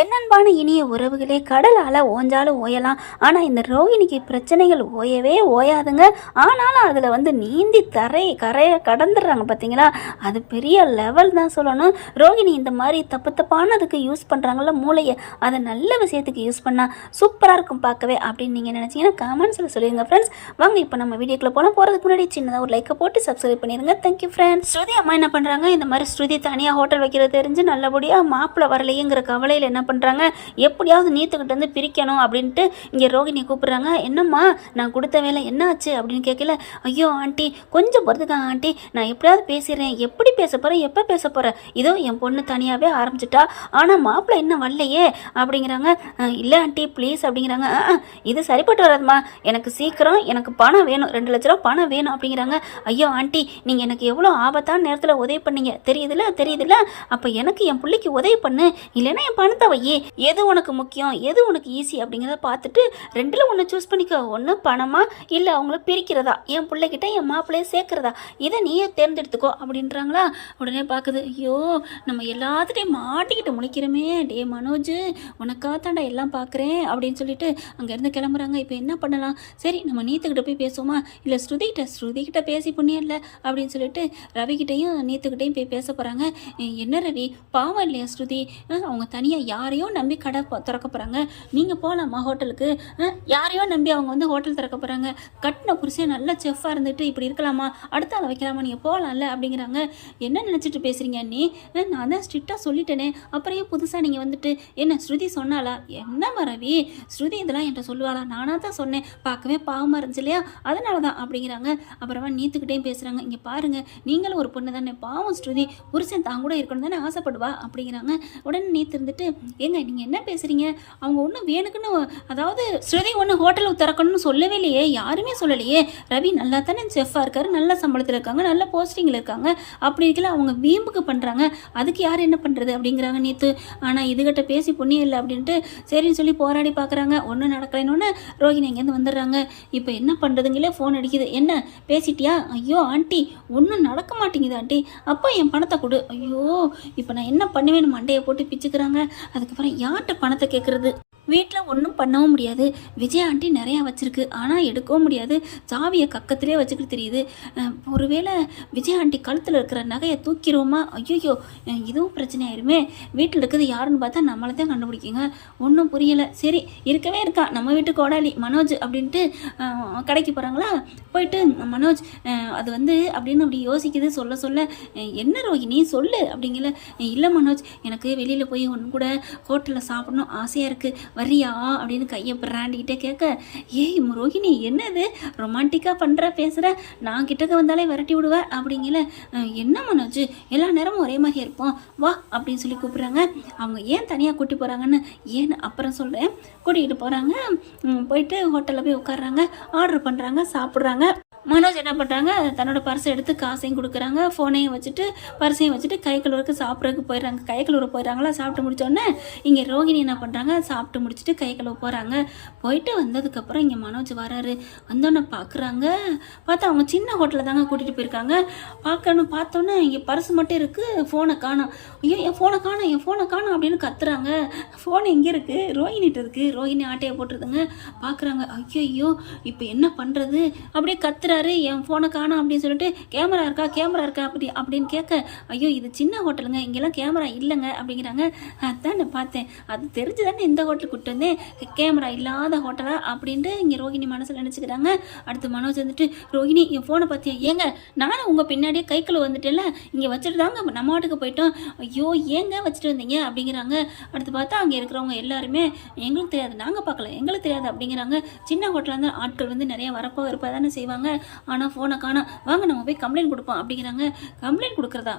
என்னன்பான இனிய உறவுகளே கடலால் ஓஞ்சாலும் ஓயலாம். ஆனால் இந்த ரோகிணிக்கு பிரச்சனைகள் ஓயவே ஓயாதுங்க. ஆனாலும் அதில் வந்து நீந்தி தரையை கரையை கடந்துடுறாங்க பார்த்தீங்களா அது பெரிய லெவல் தான் சொல்லணும். ரோகிணி இந்த மாதிரி தப்பு தப்பானதுக்கு யூஸ் பண்ணுறாங்கல்ல மூளையை. அதை நல்ல விஷயத்துக்கு யூஸ் பண்ணால் சூப்பராக இருக்கும் பார்க்கவே அப்படின்னு நீங்கள் நினச்சிங்கன்னா கமெண்ட்ஸில் சொல்லிடுங்க ஃப்ரெண்ட்ஸ் வாங்க இப்போ நம்ம வீடியோக்குள்ள போனால் போகிறதுக்கு முன்னாடி சின்னதாக ஒரு லைக்கை போட்டு சப்ஸ்கிரைப் பண்ணிடுங்க தேங்க்யூ ஃப்ரெண்ட்ஸ் ஸ்ருதி அம்மா என்ன பண்ணுறாங்க இந்த மாதிரி ஸ்ருதி தனியாக ஹோட்டல் வைக்கிறது தெரிஞ்சு நல்லபடியாக மாப்பிள்ளை வரலையேங்கிற கவலையில் என்ன என்ன பண்ணுறாங்க எப்படியாவது நீத்துக்கிட்டேருந்து பிரிக்கணும் அப்படின்ட்டு இங்கே ரோகிணியை கூப்பிட்றாங்க. என்னம்மா நான் கொடுத்த வேலை என்ன ஆச்சு அப்படின்னு கேட்கல. ஐயோ ஆண்டி கொஞ்சம் பொறுத்துக்காங்க ஆண்டி. நான் எப்படியாவது பேசிடுறேன். எப்படி பேச போகிறேன் எப்போ பேச போகிறேன் இதோ என் பொண்ணு தனியாகவே ஆரம்பிச்சிட்டா. ஆனால் மாப்பிள்ளை இன்னும் வரலையே அப்படிங்கிறாங்க. இல்லை ஆண்டி ப்ளீஸ் அப்படிங்கிறாங்க. இது சரிப்பட்டு வராதுமா எனக்கு சீக்கிரம் எனக்கு பணம் வேணும். ரெண்டு லட்ச ரூபா பணம் வேணும் அப்படிங்கிறாங்க. ஐயோ ஆண்டி நீங்கள் எனக்கு எவ்வளோ ஆபத்தான நேரத்தில் உதவி பண்ணீங்க. தெரியுதுல தெரியுதுல. அப்போ எனக்கு என் பிள்ளைக்கு உதவி பண்ணு. இல்லைன்னா என் பணத்தை வை எது உனக்கு முக்கியம் எது உனக்கு ஈஸி அப்படிங்கிறத பார்த்துட்டு ரெண்டில் ஒன்று சூஸ் பண்ணிக்கோ. ஒன்று பணமா இல்லை அவங்கள பிரிக்கிறதா? என் பிள்ளைகிட்ட என் மாப்பிள்ளைய சேர்க்குறதா? இதை நீயே தேர்ந்தெடுத்துக்கோ அப்படின்றாங்களா? உடனே பார்க்குது ஐயோ நம்ம எல்லாத்துட்டையும் மாட்டிக்கிட்டு முழிக்கிறோமே. டே மனோஜ் உனக்காக தாண்டா எல்லாம் பார்க்குறேன் அப்படின்னு சொல்லிட்டு அங்கேருந்து கிளம்புறாங்க. இப்போ என்ன பண்ணலாம்? சரி நம்ம நீத்துக்கிட்ட போய் பேசுவோமா? இல்லை ஸ்ருதிகிட்ட ஸ்ருதிகிட்ட பேசி புண்ணியம் இல்லை அப்படின்னு சொல்லிட்டு ரவிக்கிட்டையும் நீத்துக்கிட்டையும் போய் பேச போகிறாங்க என்ன ரவி? பாவம் இல்லையா ஸ்ருதி? அவங்க தனியாக யாரையும் நம்பி கடை திறக்க போகிறாங்க நீங்கள் போகலாமா ஹோட்டலுக்கு? யாரையும் யாரையோ நம்பி அவங்க வந்து ஹோட்டல் திறக்க போகிறாங்க கட்டின புருஷன் நல்ல செஃப்பாக இருந்துட்டு இப்படி இருக்கலாமா? அடுத்த ஆளை வைக்கலாமா? நீங்கள் போகலாம்ல அப்படிங்கிறாங்க. என்ன நினச்சிட்டு பேசுகிறீங்க நீ நான் தான் ஸ்ட்ரிக்டாக சொல்லிட்டேனே. அப்புறம் ஏன் புதுசாக நீங்கள் வந்துட்டு? என்ன ஸ்ருதி சொன்னாலா என்னம்மா ரவி? ஸ்ருதி இதெல்லாம் என்கிட்ட சொல்லுவாளா? நானாக தான் சொன்னேன். பார்க்கவே பாவமாக இருந்துச்சு இல்லையா? அதனால தான் அப்படிங்கிறாங்க. அப்புறமா நீத்துக்கிட்டேயும் பேசுகிறாங்க இங்கே பாருங்கள் நீங்களும் ஒரு பொண்ணு தானே. பாவம் ஸ்ருதி புருஷன் தான் கூட இருக்கணும் தானே ஆசைப்படுவா அப்படிங்கிறாங்க. உடனே நீத்து இருந்துட்டு ஏங்க நீங்கள் என்ன பேசுகிறீங்க அவங்க ஒன்றும் வேணுக்குன்னு அதாவது ஸ்ருதி ஒன்று ஹோட்டலுக்கு திறக்கணும்னு சொல்லவே இல்லையே. யாருமே சொல்லலையே. ரவி நல்லா தானே செஃப்பாக இருக்காரு. நல்ல சம்பளத்தில் இருக்காங்க. நல்ல போஸ்டிங்கில் இருக்காங்க. அப்படி இருக்கல அவங்க வீம்புக்கு பண்ணுறாங்க அதுக்கு யார் என்ன பண்ணுறது அப்படிங்கிறாங்க நேற்று ஆனால் இதுகிட்ட பேசி பொண்ணியே இல்லை அப்படின்ட்டு சரின்னு சொல்லி போராடி பார்க்குறாங்க ஒன்றும் நடக்கலைன்னு ரோஹிணி இங்கேருந்து வந்துடுறாங்க. இப்போ என்ன பண்ணுறதுங்களே ஃபோன் அடிக்குது. என்ன? பேசிட்டியா? ஐயோ ஆண்டி ஒன்றும் நடக்க மாட்டேங்குது ஆண்டி. அப்போ என் பணத்தை கொடு. ஐயோ இப்போ நான் என்ன பண்ணுவேன்னு மண்டையை போட்டு பிச்சுக்கிறாங்க. அதுக்கப்புறம் யார்கிட்ட பணத்தை கேட்குறது வீட்டில் ஒன்றும் பண்ணவும் முடியாது. விஜய் ஆண்டி நிறையா வச்சுருக்கு. ஆனால் எடுக்கவும் முடியாது. சாவியை கக்கத்திலே வச்சுக்கிட்டு தெரியுது. ஒருவேளை விஜய் ஆண்டி கழுத்தில் இருக்கிற நகையை தூக்கிடுவோமா? ஐயோ இதுவும் பிரச்சனை ஆயிருமே. வீட்டில் இருக்கிறது யாருன்னு பார்த்தா நம்மளை தான் கண்டுபிடிக்குங்க. ஒன்றும் புரியலை. சரி இருக்கவே இருக்கா. நம்ம வீட்டு கோடாலி மனோஜ் அப்படின்ட்டு கடைக்கு போகிறாங்களா போயிட்டு மனோஜ் அது வந்து அப்படின்னு அப்படி யோசிக்குது. சொல்ல சொல்ல என்ன ரோஹிணி சொல்லு அப்படிங்கல. இல்லை மனோஜ் எனக்கு வெளியில் போய் ஒன்று கூட ஹோட்டலில் சாப்பிடணும் ஆசையாக இருக்குது வரியா அப்படின்னு கையை பிராண்டிக்கிட்டே கேட்க ஏய் ரோஹிணி என்னது? ரொமான்டிக்காக பண்ணுற பேசுகிற நான் கிட்டக்க வந்தாலே விரட்டி விடுவேன் அப்படிங்கல என்ன மனோஜ்? எல்லா நேரமும் ஒரே மாதிரி இருப்போம். வா அப்படின்னு சொல்லி கூப்பிட்றாங்க. அவங்க ஏன் தனியாக கூட்டி போகிறாங்கன்னு ஏன்னு அப்புறம் சொல்கிறேன் கூட்டிகிட்டு போகிறாங்க போயிட்டு ஹோட்டலில் போய் உட்காடுறாங்க ஆர்டர் பண்ணுறாங்க சாப்பிட்றாங்க. மனோஜ் என்ன பண்ணுறாங்க தன்னோட பர்ஸை எடுத்து காசையும் கொடுக்குறாங்க. ஃபோனையும் வச்சுட்டு பர்ஸையும் வச்சுட்டு கை கழுவுறதுக்கு சாப்பிட்றதுக்கு போயிடுறாங்க. கை கழுவுற போயிடுறாங்களா? சாப்பிட்டு முடிச்சோடனே இங்கே ரோகிணி என்ன பண்ணுறாங்க சாப்பிட்டு முடிச்சுட்டு கை கழுவ போகிறாங்க போயிட்டு வந்ததுக்கப்புறம் இங்கே மனோஜ் வராரு. வந்தோடனே பார்க்குறாங்க பார்த்தா அவங்க சின்ன ஹோட்டலில் தாங்க கூட்டிகிட்டு போயிருக்காங்க. பார்க்கணும் பார்த்தோன்னே இங்கே பர்ஸ் மட்டும் இருக்குது ஃபோனை காணோம். ஐயோ என் ஃபோனை காணோம் என் ஃபோனை காணோம் அப்படின்னு கத்துறாங்க. ஃபோன் எங்கே இருக்குது ரோஹினிட்டு இருக்குது ரோஹிணி ஆட்டையை போட்டுருதுங்க. பார்க்குறாங்க ஐயோ ஐயோ இப்போ என்ன பண்ணுறது அப்படியே கத்துறாங்க கத்துறாரு என் ஃபோனை காணோம் அப்படின்னு சொல்லிட்டு கேமரா இருக்கா? கேமரா இருக்கா? அப்படி அப்படின்னு கேட்க ஐயோ இது சின்ன ஹோட்டலுங்க இங்கெல்லாம் கேமரா இல்லைங்க அப்படிங்கிறாங்க. அதான் நான் பார்த்தேன். அது தெரிஞ்சு தானே இந்த ஹோட்டலுக்கு கூப்பிட்டு வந்தேன். கேமரா இல்லாத ஹோட்டலா? அப்படின்ட்டு இங்கே ரோஹிணி மனசில் நினச்சிக்கிறாங்க. அடுத்து மனோஜ் வந்துட்டு ரோஹிணி என் ஃபோனை பார்த்தியா? ஏங்க நானும் உங்கள் பின்னாடியே கைக்குள்ள வந்துட்டேன்ல. இங்கே வச்சுட்டு தாங்க நம்ம வாட்டுக்கு போயிட்டோம். ஐயோ ஏங்க வச்சுட்டு வந்தீங்க? அப்படிங்கிறாங்க. அடுத்து பார்த்தா அங்கே இருக்கிறவங்க எல்லாருமே எங்களுக்கு தெரியாது நாங்கள் பார்க்கல எங்களுக்கு தெரியாது அப்படிங்கிறாங்க. சின்ன ஹோட்டலாக இருந்தால் ஆட்கள் வந்து நிறைய வரப்போ இருப்பா தானே செய்வாங்க. ஆனால் ஃபோனை காணா வாங்க நம்ம போய் கம்ப்ளைண்ட் கொடுப்போம் அப்படிங்கிறாங்க. கம்ப்ளைண்ட் கொடுக்குறதா?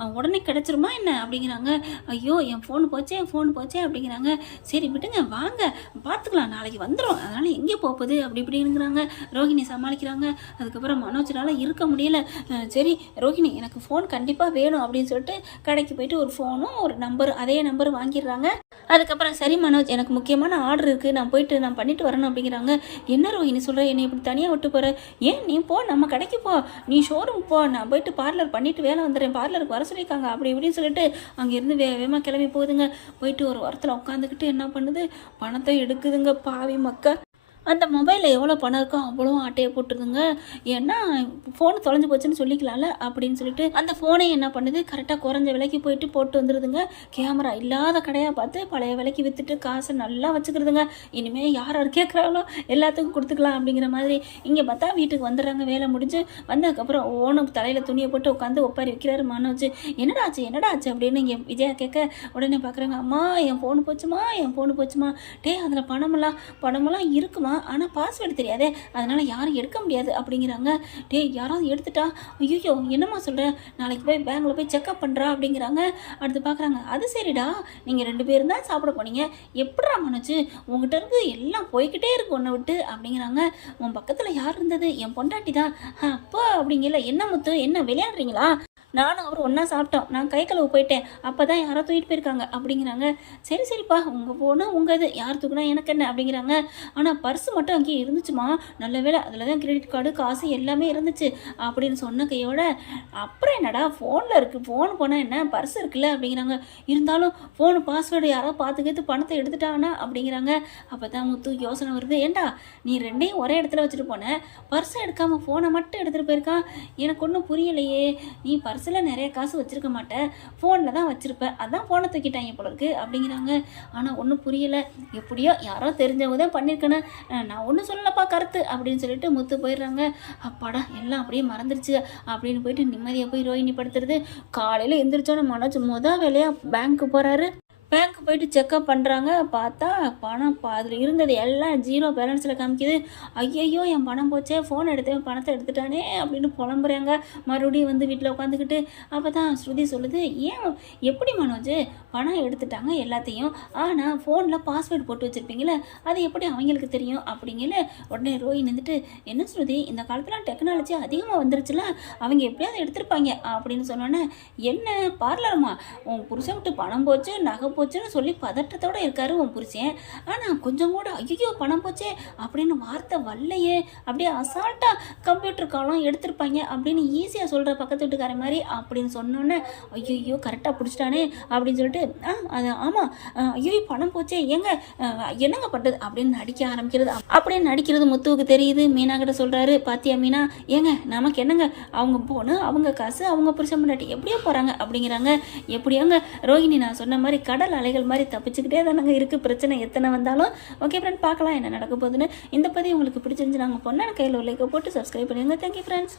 ஆ உடனே கிடச்சிருமா என்ன அப்படிங்கிறாங்க. ஐயோ என் ஃபோன் போச்சே என் ஃபோன் போச்சே அப்படிங்கிறாங்க. சரி விட்டுங்க வாங்க. பார்த்துக்கலாம் நாளைக்கு வந்துடும் அதனால் எங்கே போகுது? அப்படி இப்படிங்கிறாங்க ரோஹிணி சமாளிக்கிறாங்க. அதுக்கப்புறம் மனோஜரால் இருக்க முடியல. சரி ரோஹிணி எனக்கு ஃபோன் கண்டிப்பாக வேணும் அப்படின்னு சொல்லிட்டு கடைக்கு போயிட்டு ஒரு ஃபோனும் ஒரு நம்பர் அதே நம்பர் வாங்கிடுறாங்க. அதுக்கப்புறம் சரி மனோஜ் எனக்கு முக்கியமான ஆர்டர் இருக்குது நான் போயிட்டு நான் பண்ணிட்டு வரணும் அப்படிங்கிறாங்க. என்ன ரோஹிணி சொல்கிறேன் என்னை இப்படி தனியாக விட்டு போகிறேன் ஏன் நீ போ நம்ம கடைக்கு போ. நீ ஷோரூம் போ. நான் போயிட்டு பார்லர் பண்ணிவிட்டு வேலை வந்துடுறேன். பார்லருக்கு வர சொல்லியிருக்காங்க. அப்படி இப்படின்னு சொல்லிட்டு அங்கேருந்து வே வேகமாக கிளம்பி போகுதுங்க. போயிட்டு ஒரு வாரத்தில் உட்காந்துக்கிட்டு என்ன பண்ணுது? பணத்தை எடுக்குதுங்க பாவி மக்கள். அந்த மொபைலில் எவ்வளோ பணம் இருக்கோ அவ்வளோ ஆட்டையை போட்டுருக்குங்க ஏன்னா ஃபோன் தொலைஞ்சு போச்சுன்னு சொல்லிக்கலாம்ல அப்படின்னு சொல்லிட்டு அந்த ஃபோனை என்ன பண்ணுது? கரெக்டாக குறைஞ்ச விலைக்கு போயிட்டு போட்டு வந்துடுதுங்க கேமரா இல்லாத கடையாக பார்த்து பழைய விலைக்கு விற்றுட்டு காசை நல்லா வச்சுக்கிறதுங்க. இனிமேல் யார் யார் கேட்குறாங்களோ எல்லாத்துக்கும் கொடுத்துக்கலாம் அப்படிங்கிற மாதிரி. இங்கே பார்த்தா வீட்டுக்கு வந்துடுறாங்க வேலை முடிஞ்சு வந்ததுக்கப்புறம் ஓனும் தலையில் துணியை போட்டு உட்காந்து ஒப்பாரி வைக்கிறாரு மனோஜ். என்னடா ஆச்சு என்னடா ஆச்சு? அப்படின்னு இங்கே விஜயா கேட்க உடனே பார்க்குறாங்க அம்மா என் ஃபோனு போச்சுமா? என் ஃபோனு போச்சுமா? டே அதில் பணமெல்லாம் பணமெல்லாம் இருக்குமா? ஆனால் பாஸ்வேர்டு தெரியாதே. அதனால் யாரும் எடுக்க முடியாது அப்படிங்கிறாங்க. டேய் யாராவது எடுத்துட்டா? ஐயோ என்னம்மா சொல்கிற நாளைக்கு போய் பேங்கில் போய் செக்அப் பண்ணுறா அப்படிங்கிறாங்க. அடுத்து பார்க்குறாங்க அது சரிடா. நீங்கள் ரெண்டு பேரும் தான் சாப்பிட போனீங்க. எப்படிடா மனுச்சு உங்ககிட்ட இருந்து எல்லாம் போய்கிட்டே இருக்கு ஒன்றை விட்டு அப்படிங்கிறாங்க. உன் பக்கத்தில் யார் இருந்தது? என் பொண்டாட்டி தான் அப்போ அப்படிங்கல. என்ன முத்து? என்ன விளையாடுறீங்களா? நானும் அவர் ஒன்றா சாப்பிட்டோம். நான் கை கழுவு போயிட்டேன். அப்போ தான் யாரோ தூக்கிட்டு போயிருக்காங்க அப்படிங்கிறாங்க. சரி சரிப்பா உங்கள் ஃபோனு உங்கள் இது யார் தூக்குனா எனக்கு என்ன? அப்படிங்கிறாங்க. ஆனால் பர்ஸ் மட்டும் அங்கேயே இருந்துச்சுமா? நல்ல வேளை அதில் தான் கிரெடிட் கார்டு காசு எல்லாமே இருந்துச்சு அப்படின்னு சொன்ன கையோட அப்புறம் என்னடா ஃபோனில் இருக்குது ஃபோன் போனால் என்ன? பர்ஸ் இருக்குல்ல? அப்படிங்கிறாங்க. இருந்தாலும் ஃபோனு பாஸ்வேர்டு யாரோ பார்த்து பணத்தை எடுத்துட்டாங்கன்னா அப்படிங்கிறாங்க. அப்போ தான் முத்து யோசனை வருது. ஏண்டா நீ ரெண்டையும் ஒரே இடத்துல வச்சுட்டு போன? பர்ஸை எடுக்காமல் ஃபோனை மட்டும் எடுத்துகிட்டு போயிருக்கான்? எனக்கு ஒன்றும் புரியலையே. நீ பர்ஸ் பர்ஸில் நிறைய காசு வச்சுருக்க மாட்டேன். ஃபோனில் தான் வச்சுருப்பேன். அதான் ஃபோனை தூக்கிட்டாங்க போல இருக்கு அப்படிங்கிறாங்க. ஆனால் ஒன்றும் புரியலை. எப்படியோ யாரோ தெரிஞ்சவங்க தான் பண்ணியிருக்கேன்னு நான் ஒன்றும் சொல்லலப்பா கருத்து அப்படின்னு சொல்லிட்டு முத்து போயிடுறாங்க. அப்பாடா எல்லாம் அப்படியே மறந்துருச்சு. அப்படின்னு போயிட்டு நிம்மதியாக போய் ரோஹிணி படுத்துறது. காலையில் எந்திரிச்சோன்னு மனோஜ் மொதல் வேலையாக பேங்க்கு போகிறாரு பேங்க் போயிட்டு செக்அப் பண்ணுறாங்க பார்த்தா பணம் பா அதில் இருந்தது எல்லாம் ஜீரோ பேலன்ஸில் காமிக்குது. ஐயையோ என் பணம் போச்சே ஃபோன் எடுத்தேன் பணத்தை எடுத்துட்டானே அப்படின்னு புலம்புறாங்க. மறுபடியும் வந்து வீட்டில் உட்காந்துக்கிட்டு. அப்போ தான் ஸ்ருதி சொல்லுது ஏன் எப்படி மனோஜ்? பணம் எடுத்துட்டாங்க எல்லாத்தையும். ஆனால் ஃபோனில் பாஸ்வேர்டு போட்டு வச்சுருப்பீங்களே அது எப்படி அவங்களுக்கு தெரியும்? அப்படிங்கல உடனே ரோஹி நின்றுட்டு என்ன ஸ்ருதி இந்த காலத்தில் டெக்னாலஜி அதிகமாக வந்துருச்சுல அவங்க எப்படியாவது எடுத்திருப்பாங்க? அப்படின்னு சொன்னோன்னே என்ன பார்லருமா உன் புருஷன் விட்டு பணம் போச்சு நகை போச்சுன்னு சொல்லி பதட்டத்தோடு இருக்காரு உன் புருஷன். ஆனால் கொஞ்சம் கூட ஐயோ பணம் போச்சே அப்படின்னு வார்த்தை வரலையே. அப்படியே அசால்ட்டாக கம்ப்யூட்டர் காலம் எடுத்திருப்பாங்க அப்படின்னு ஈஸியாக சொல்கிற பக்கத்து வீட்டுக்கார மாதிரி அப்படின்னு சொன்னோன்னே ஐயோ கரெக்டாக பிடிச்சிட்டானே அப்படின்னு சொல்லிட்டு ஆ அது ஆமாம் ஐயோ பணம் போச்சே ஏங்க என்னங்க பட்டது அப்படின்னு நடிக்க ஆரம்பிக்கிறது. அப்படின்னு நடிக்கிறது முத்துவுக்கு தெரியுது. மீனா கிட்ட சொல்கிறாரு பாத்தியா மீனா ஏங்க நமக்கு என்னங்க? அவங்க போன அவங்க காசு அவங்க புருஷன் முன்னாடி எப்படியோ போகிறாங்க அப்படிங்கிறாங்க. எப்படியாங்க ரோஹிணி நான் சொன்ன மாதிரி கடல் அலைகள் மாதிரி தப்பிச்சுக்கிட்டே தானங்க இருக்குது பிரச்சனை எத்தனை வந்தாலும் ஓகே ஃப்ரெண்ட் பார்க்கலாம் என்ன நடக்க போகுதுன்னு. இந்த பதிவு உங்களுக்கு பிடிச்சிருந்து நாங்கள் பொண்ணான கையில் லைக்கை போட்டு சப்ஸ்கிரைப் பண்ணிடுங்க தேங்க்யூ ஃப்ரெண்ட்ஸ்